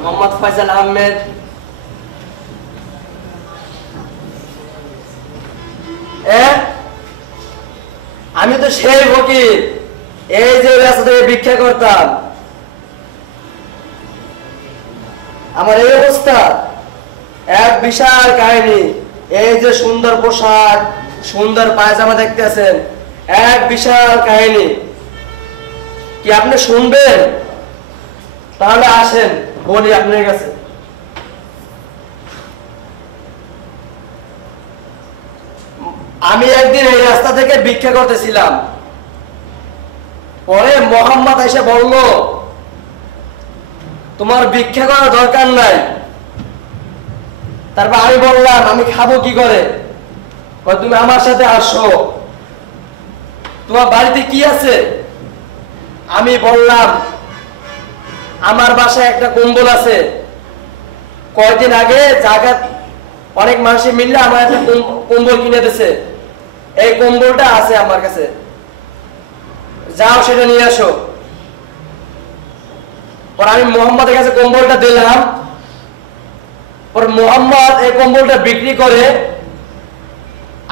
মোহাম্মদ ফয়সাল আহমেদ, আমি তো সেই ফকির, এই যে রাস্তা থেকে ভিক্ষা করতাম, আমার এই অবস্থা। এক বিশাল কাহিনী, এই যে সুন্দর পোশাক, সুন্দর পায়জামা দেখতেছেন, এক বিশাল কাহিনী। কি আপনি শুনবেন? তাহলে আসেন বলি আপনার কাছে। আমি একদিন এই রাস্তা থেকে ভিক্ষা করতেছিলাম, পরে মোহাম্মদ এসে বলল তোমার ভিক্ষা করার দরকার নাই। তারপর আমি বললাম আমি খাবো কি করে? তুমি আমার সাথে আসো, তোমার বাড়িতে কি আছে? আমি বললাম আমার বাসায় একটা কম্বল আছে, কয়েকদিন আগে জায়গা অনেক মানুষে মিললে আমার একটা কম্বল কিনে দিয়েছে, এই কম্বলটা আছে আমার কাছে, যাও সেটা নিয়ে আসো। পর আমি মোহাম্মদের কাছে কম্বলটা দিলাম, পর মোহাম্মদ এই কম্বলটা বিক্রি করে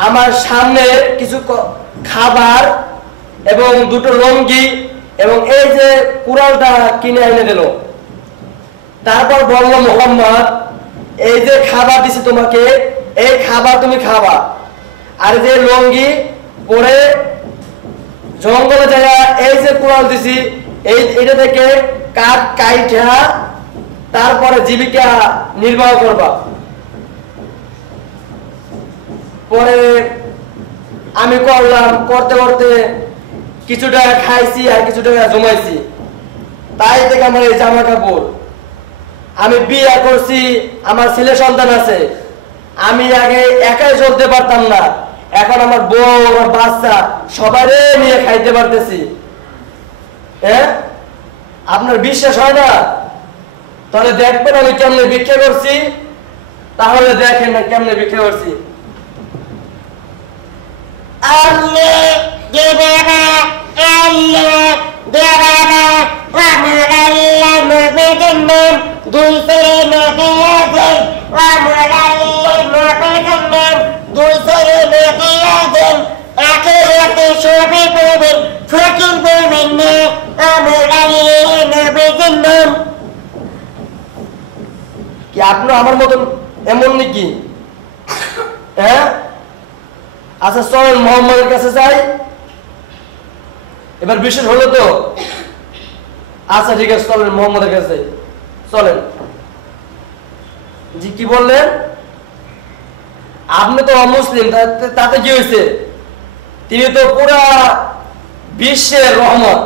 আমার সামনে কিছু খাবার এবং দুটো লুঙ্গি এবং এই যে কুড়ালটা কিনে এনে দিল। তারপর বলল মোহাম্মদ এই যে খাবার দিছি তোমাকে, এই খাবার তুমি খাবা, আর যে লুঙ্গি পরে জঙ্গলে জায়গা এই যে কুড়াল দিছি এটা থেকে কাঠ কাইঠা তারপরে জীবিকা নির্বাহ করবা। পরে আমি করলাম, করতে করতে কিছু টাকা খাইছি আর কিছু টাকা জমাইছি, তাই থেকে আমার এই জামা কাপড়। আমি বিয়ে করছি, আমার ছেলে সন্তান আছে, আমি আগে একাই চলতে পারতাম না, এখন আমার বউ আমার বাচ্চা সবাই নিয়ে খাইতে পারতেছি। হ্যাঁ, আপনার বিশ্বাস হয় না? তাহলে দেখবেন আমি কেমনে ভিক্ষা করছি, তাহলে দেখেন না কেমনে ভিক্ষা করছি। কি আপনি আমার মতন এমন নাকি? হ্যাঁ, আচ্ছা চলেন মোহাম্মদের কাছে যাই, এবার বিশ্বাস হলো তো? আচ্ছা ঠিক আছে, চলেন মোহাম্মদের কাছে যাই, চলেন। জি কি বললেন? আপনি তো অমুসলিম, তাতে কি হয়েছে? তিনি তো পুরা বিশ্বের রহমত।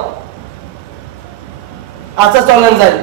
আচ্ছা চলেন যাই।